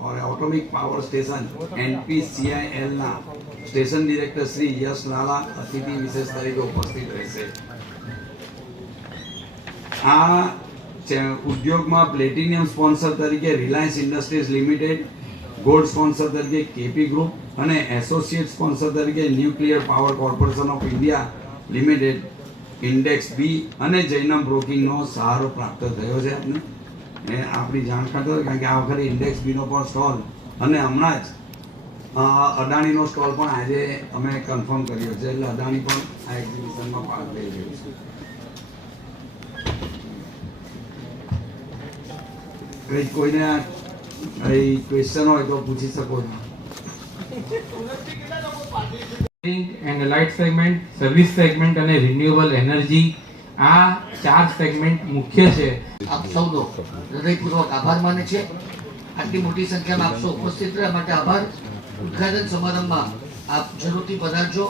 और atomic power station NPCIL ना station director Shri यश लाला अतिथि विशेष तरीके उपस्थित રહેશે। आ उद्योग में प्लेटिनियम स्पॉन्सर तरीके Reliance industries limited, gold sponsor तरीके केपी ग्रुप અને એસોસિએટ સ્પોન્સર તરીકે nuclear power corporation of India limited index B અને જૈનમ બ્રોકિંગનો સહારો પ્રાપ્ત થયો છે। આપને એ આપણી જાણ કરતો કારણ કે આ વખતે ઇન્ડેક્સ બીનો પણ સ્ટોલ અને હમણાં જ અદાણીનો સ્ટોલ પણ આજે અમે કન્ફર્મ કર્યો છે, એટલે અદાણી પણ આ એક્ઝિબિશનમાં ભાગ લઈ રહ્યું છે। કોઈને ક્વેશ્ચન હોય તો પૂછી શકો છો। And light segment, service segment અને રિન્યુએબલ એનર્જી આ ચાર સેગમેન્ટ મુખ્ય છે। આપ સૌનો હૃદયપૂર્વક આભાર માને છે। આટલી મોટી સંખ્યામાં આપ સૌ ઉપસ્થિત રહ્યા માટે આભાર। ઉદ્ઘાટન સમારંભમાં આપ જરૂરથી પધારજો।